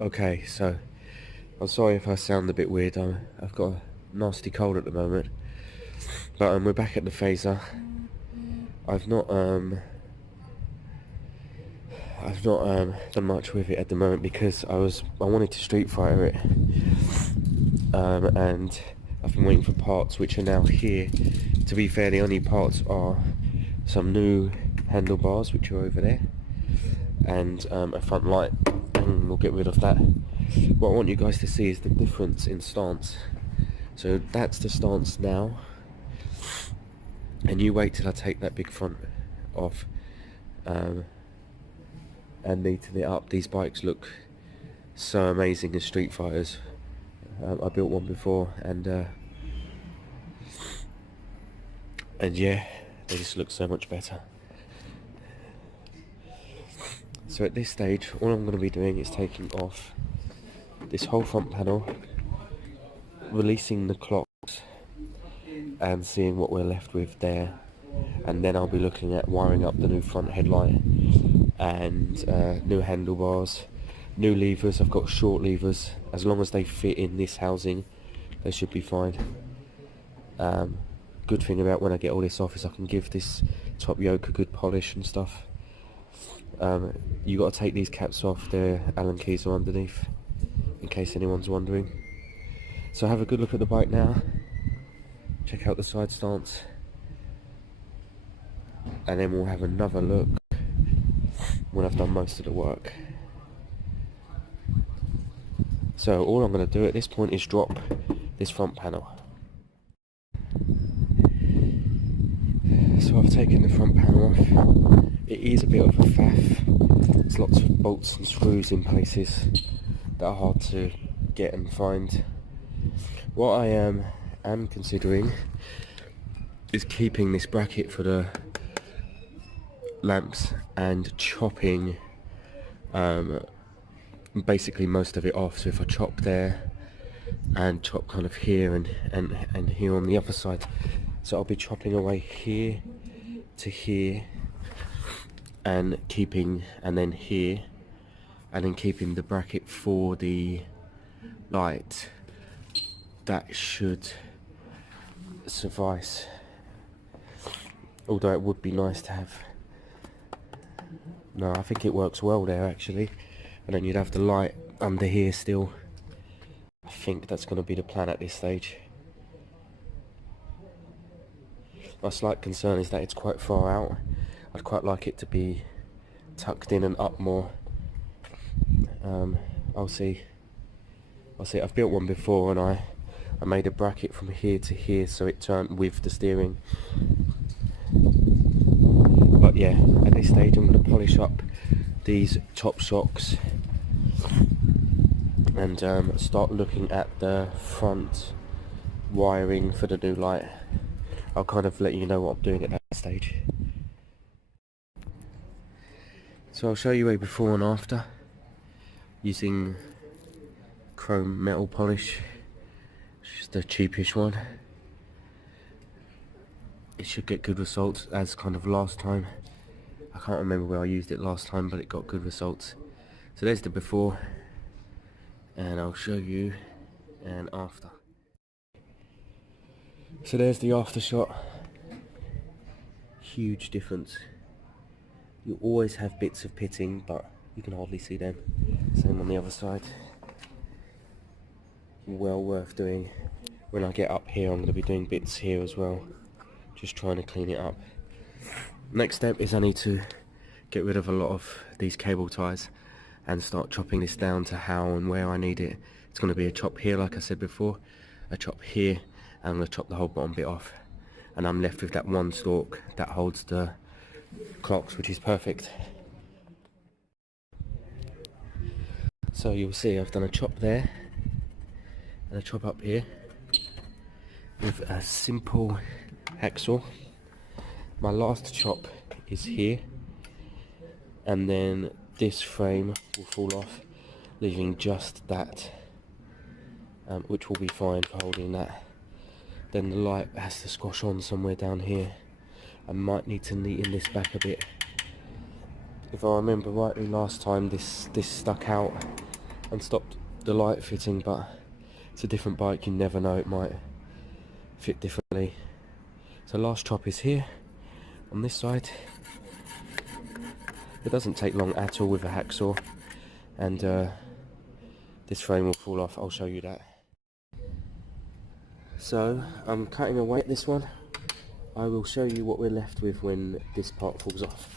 Okay, so I'm sorry if I sound a bit weird. I've got a nasty cold at the moment, but we're back at the fazer. I've not done much with it at the moment because I wanted to street fighter it, and I've been waiting for parts which are now here. To be fair, the only parts are some new handlebars which are over there, and a front light, and we'll get rid of that. What I want you guys to see is the difference in stance. So that's the stance now, and you wait till I take that big front off and neaten it up. These bikes look so amazing as street fighters. I built one before, and yeah, they just look so much better. So at this stage, all I'm going to be doing is taking off this whole front panel, releasing the clocks, and seeing what we're left with there. And then I'll be looking at wiring up the new front headlight and new handlebars, new levers. I've got short levers. As long as they fit in this housing, they should be fine. Good thing about when I get all this off is I can give this top yoke a good polish and stuff. You got to take these caps off. Their Allen keys are underneath, in case anyone's wondering. So have a good look at the bike now. Check out the side stance, and then we'll have another look when I've done most of the work. So all I'm going to do at this point is drop this front panel. So I've taken the front panel off. It is a bit of a faff. There's lots of bolts and screws in places that are hard to get and find. What I am considering is keeping this bracket for the lamps and chopping basically most of it off. So if I chop there and chop kind of here and here on the other side, so I'll be chopping away here to here and keeping, and then here, and then keeping the bracket for the light. That should suffice, although it would be nice to have. No, I think it works well there actually, and then you'd have the light under here still. I think that's going to be the plan at this stage. My slight concern is that it's quite far out. I'd quite like it to be tucked in and up more. I'll see. I've built one before, and I made a bracket from here to here so it turned with the steering. But yeah, at this stage I'm going to polish up these top shocks and start looking at the front wiring for the new light. I'll kind of let you know what I'm doing at that stage. So I'll show you a before and after using chrome metal polish. It's just the cheapish one. It should get good results, as kind of last time. I can't remember where I used it last time, but it got good results. So there's the before, and I'll show you an after. So there's the after shot. Huge difference. You always have bits of pitting, but you can hardly see them. Same on the other side. Well worth doing. When I get up here, I'm going to be doing bits here as well, just trying to clean it up. Next step is I need to get rid of a lot of these cable ties and start chopping this down to how and where I need it. It's going to be a chop here, like I said before, a chop here, and I'm going to chop the whole bottom bit off. and I'm left with that one stalk that holds the clocks, which is perfect. So you'll see I've done a chop there and a chop up here with a simple hacksaw. My last chop is here, and then this frame will fall off, leaving just that, which will be fine for holding that. Then the light has to squash on somewhere down here. I might need to neaten this back a bit. If I remember rightly, last time this stuck out and stopped the light fitting, but it's a different bike, you never know, it might fit differently. So last chop is here on this side. It doesn't take long at all with a hacksaw, and this frame will fall off. I'll show you that. So I'm cutting away at this one. I will show you what we're left with when this part falls off.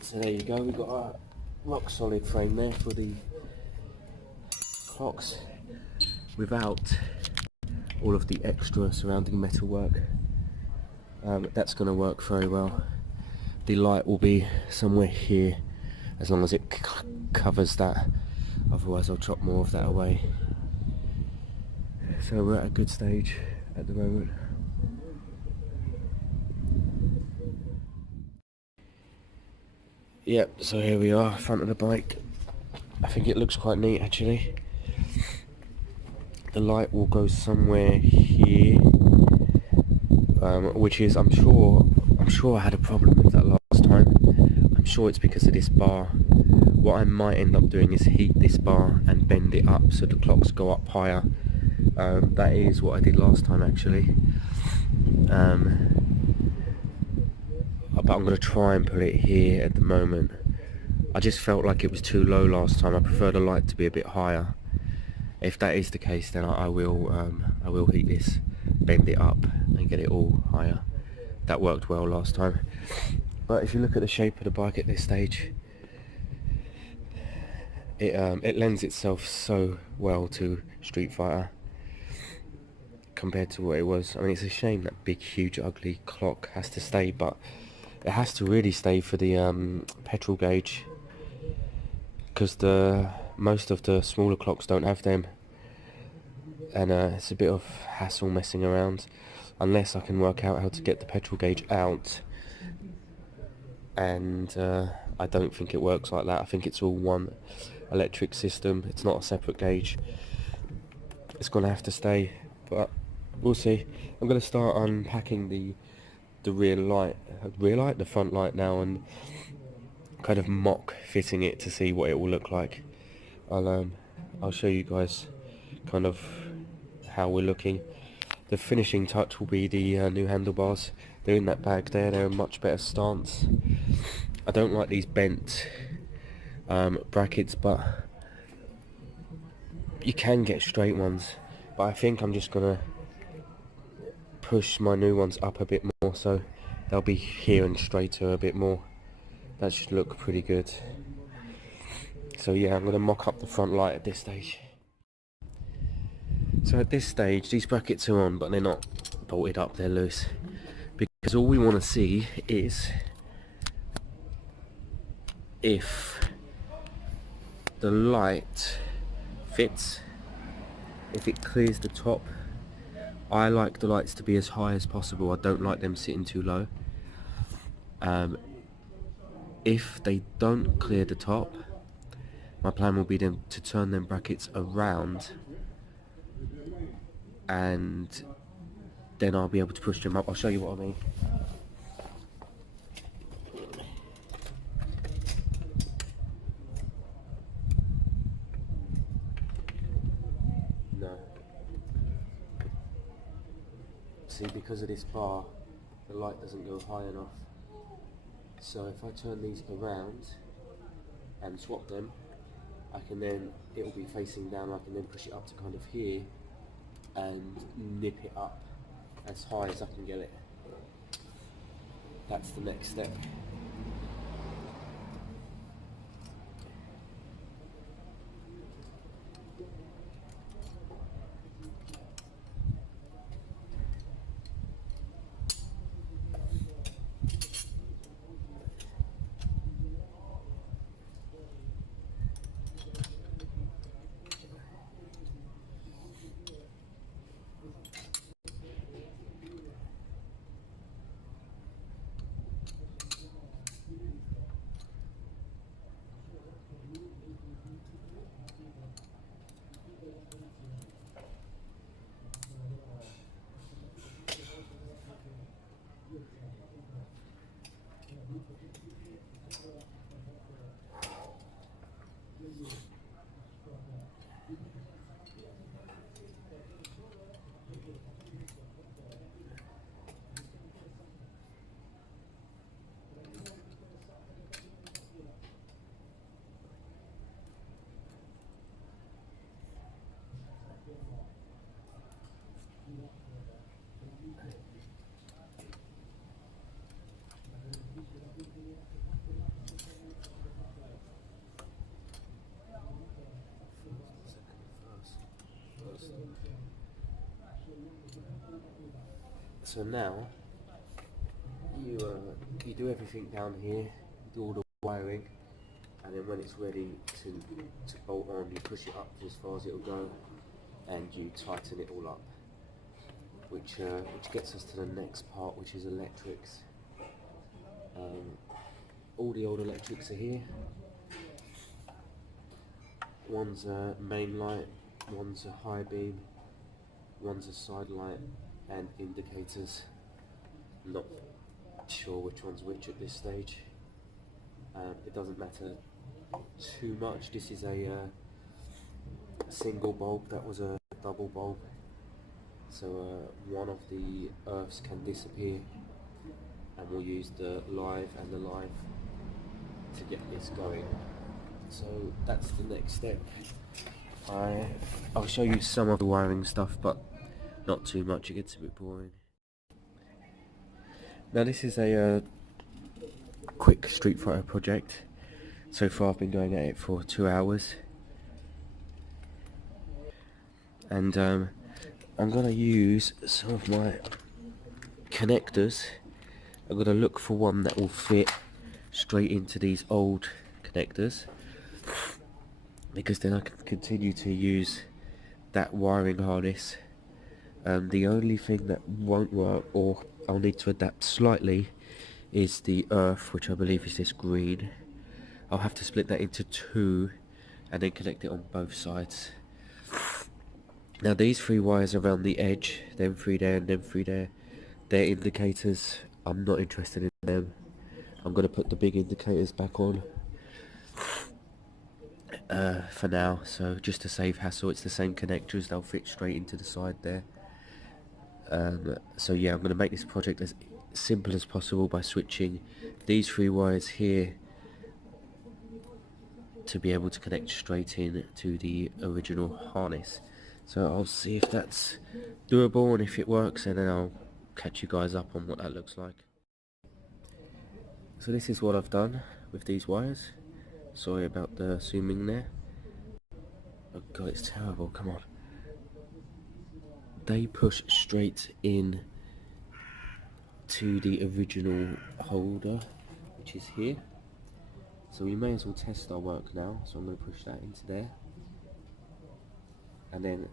So there you go, we've got a rock solid frame there for the clocks without all of the extra surrounding metal work. That's going to work very well. The light will be somewhere here as long as it covers that, otherwise I'll chop more of that away. So we're at a good stage at the moment. Yep, so here we are, front of the bike. I think it looks quite neat actually. The light will go somewhere here, which is, I'm sure I had a problem with that last time. I'm sure it's because of this bar. What I might end up doing is heat this bar and bend it up so the clocks go up higher. That is what I did last time actually. But I'm going to try and put it here at the moment. I just felt like it was too low last time. I prefer the light to be a bit higher. If that is the case, then I will heat this, bend it up and get it all higher. That worked well last time. But if you look at the shape of the bike at this stage, it lends itself so well to Street Fighter compared to what it was. I mean, it's a shame that big, huge, ugly clock has to stay, but it has to really stay for the petrol gauge, because most of the smaller clocks don't have them, and it's a bit of hassle messing around, unless I can work out how to get the petrol gauge out, and I don't think it works like that. I think it's all one electric system, it's not a separate gauge. It's gonna have to stay, but we'll see. I'm gonna start unpacking the rear light, the front light now, and kind of mock fitting it to see what it will look like. I'll show you guys kind of how we're looking. The finishing touch will be the new handlebars. They're in that bag there, they're a much better stance. I don't like these bent brackets, but you can get straight ones, but I think I'm just gonna push my new ones up a bit more so they'll be here and straighter a bit more. That should look pretty good. So yeah, I'm going to mock up the front light at this stage. So at this stage these brackets are on, but they're not bolted up, they're loose, because all we want to see is if the light fits, if it clears the top. I like the lights to be as high as possible, I don't like them sitting too low. If they don't clear the top, my plan will be then to turn them brackets around, and then I'll be able to push them up. I'll show you what I mean. see, because of this bar, the light doesn't go high enough. So if I turn these around and swap them, I can then, it will be facing down, I can then push it up to kind of here and nip it up as high as I can get it. That's the next step. So now you do everything down here, do all the wiring, and then when it's ready to bolt on, you push it up to as far as it'll go, and you tighten it all up, which gets us to the next part, which is electrics. All the old electrics are here. One's a main light, one's a high beam, one's a side light, and indicators. I'm not sure which one's which at this stage. It doesn't matter too much. This is a single bulb, that was a double bulb, so one of the earths can disappear, and we'll use the live and the live to get this going. So that's the next step. I'll show you some of the wiring stuff, but not too much, it gets a bit boring. Now this is a quick Street Fighter project. So far I've been going at it for 2 hours. And I'm going to use some of my connectors. I'm going to look for one that will fit straight into these old connectors, because then I can continue to use that wiring harness. The only thing that won't work, or I'll need to adapt slightly, is the earth, which I believe is this green. I'll have to split that into two and then connect it on both sides. Now these 3 wires around the edge, them 3 there and them 3 there, they're indicators. I'm not interested in them. I'm going to put the big indicators back on for now, so just to save hassle, it's the same connectors, they'll fit straight into the side there. So yeah, I'm going to make this project as simple as possible by switching these 3 wires here to be able to connect straight in to the original harness. So I'll see if that's doable and if it works, and then I'll catch you guys up on what that looks like. So this is what I've done with these wires. Sorry about the zooming there. Oh god, it's terrible, come on. They push straight in to the original holder, which is here. So we may as well test our work now. So I'm going to push that into there. And then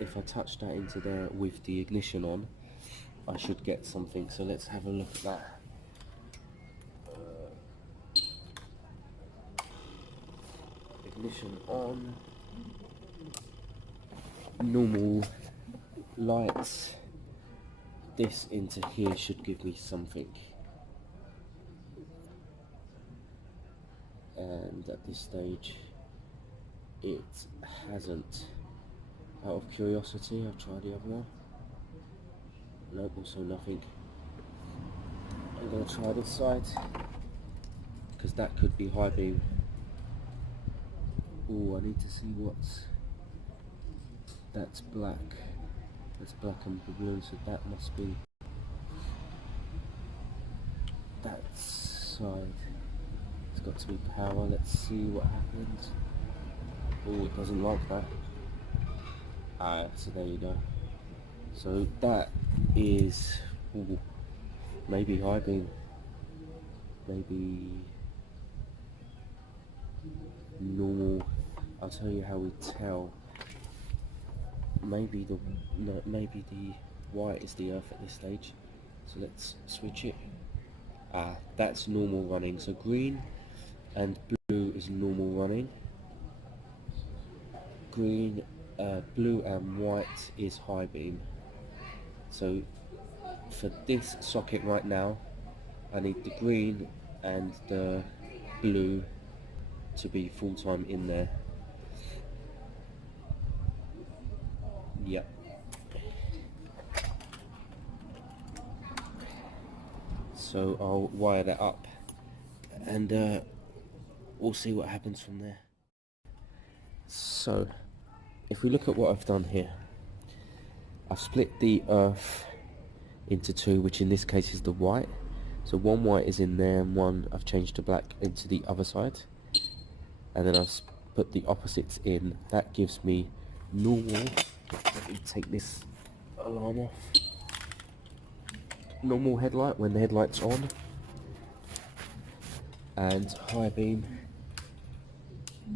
if I touch that into there with the ignition on, I should get something. So let's have a look at that. Ignition on. Normal lights. This into here should give me something. And at this stage it hasn't. Out of curiosity, I've tried the other one. Nope, also nothing. I'm going to try this side, because that could be high beam. Oh, I need to see what's... That's black. That's black and blue, so that must be that side. It's got to be power. Let's see what happens. Oh, it doesn't like that. Ah, so there you go. So that is maybe high beam, maybe normal. I'll tell you how we tell. Maybe the white is the earth at this stage. So let's switch it. Ah, that's normal running. So green and blue is normal running. Green, blue and white is high beam. So for this socket right now, I need the green and the blue to be full time in there. Yep. So I'll wire that up, and we'll see what happens from there. So if we look at what I've done here, I've split the earth into two, which in this case is the white. So one white is in there and one I've changed to black into the other side, and then I've put the opposites in. That gives me normal. Let me take this alarm off. Normal headlight when the headlight's on, and high beam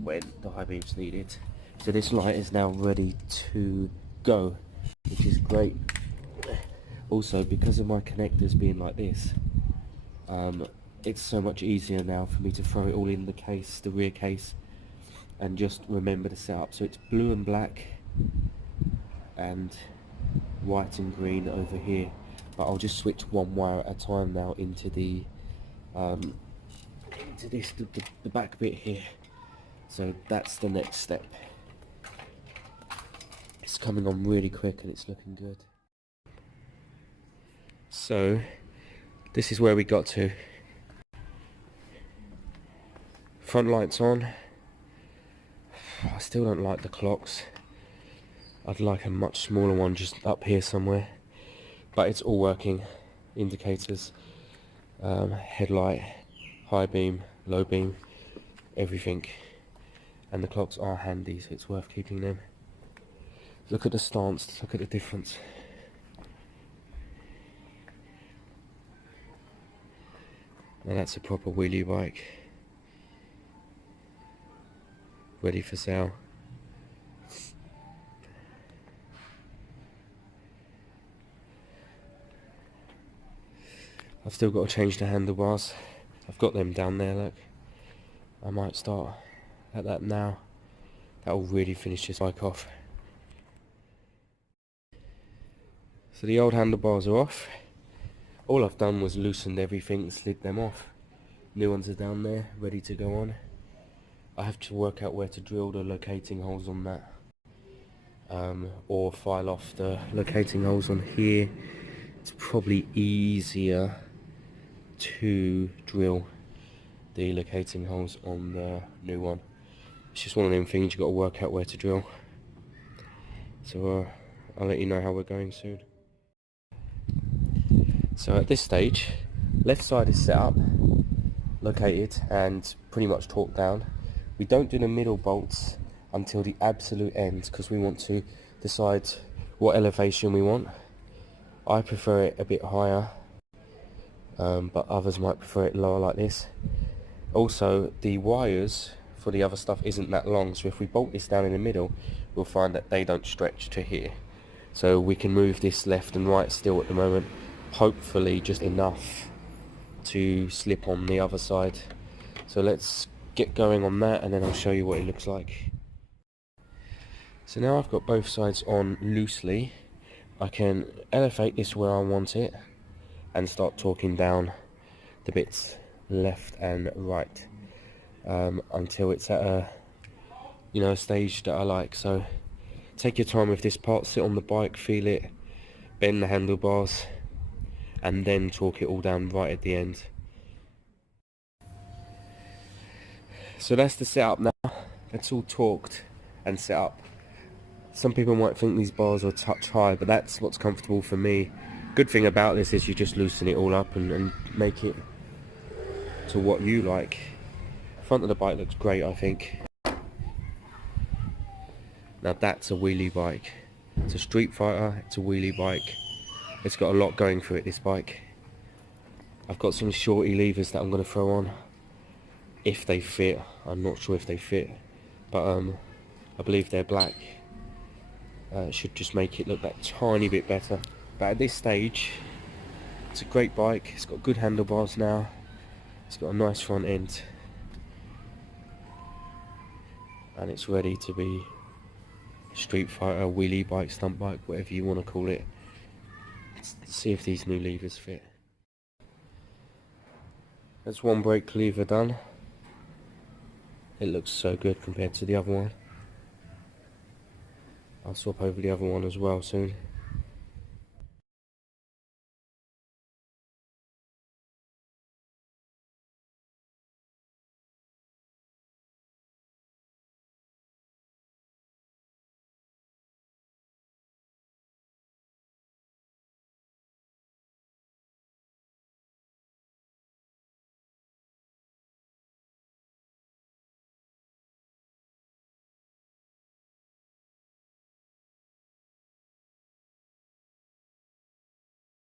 when the high beam's needed. So this light is now ready to go, which is great. Also, because of my connectors being like this, it's so much easier now for me to throw it all in the case, the rear case, and just remember the setup. So it's blue and black and white and green over here, but I'll just switch one wire at a time now into the the back bit here. So that's the next step. It's coming on really quick and it's looking good. So this is where we got to. Front lights on. I still don't like the clocks. I'd like a much smaller one just up here somewhere, but it's all working. Indicators, headlight, high beam, low beam, everything, and the clocks are handy, so it's worth keeping them. Look at the stance, look at the difference. Now that's a proper wheelie bike, ready for sale. I've still got to change the handlebars. I've got them down there, look. I might start at that now. That'll really finish this bike off. So the old handlebars are off. All I've done was loosened everything and slid them off. New ones are down there, ready to go on. I have to work out where to drill the locating holes on that. Or file off the locating holes on here. It's probably easier to drill the locating holes on the new one. It's just one of them things you've got to work out where to drill. So I'll let you know how we're going soon. So at this stage, left side is set up, located and pretty much torqued down. We don't do the middle bolts until the absolute end because we want to decide what elevation we want. I prefer it a bit higher, but others might prefer it lower like this. Also, the wires for the other stuff isn't that long, so if we bolt this down in the middle, we'll find that they don't stretch to here. So we can move this left and right still at the moment, hopefully just enough to slip on the other side. So let's get going on that and then I'll show you what it looks like. So now I've got both sides on loosely, I can elevate this where I want it and start torquing down the bits left and right until it's at a stage that I like. So take your time with this part, sit on the bike, feel it, bend the handlebars, and then torque it all down right at the end. So that's the setup now. That's all torqued and set up. Some people might think these bars are a touch high, but that's what's comfortable for me. Good thing about this is you just loosen it all up and make it to what you like. Front of the bike looks great, I think. Now that's a wheelie bike. It's a street fighter, it's a wheelie bike. It's got a lot going for it, this bike. I've got some shorty levers that I'm going to throw on. If they fit. I'm not sure if they fit. But I believe they're black. It should just make it look that tiny bit better. But at this stage, it's a great bike. It's got good handlebars now. It's got a nice front end. And it's ready to be street fighter, wheelie bike, stunt bike, whatever you want to call it. Let's see if these new levers fit. That's one brake lever done. It looks so good compared to the other one. I'll swap over the other one as well soon.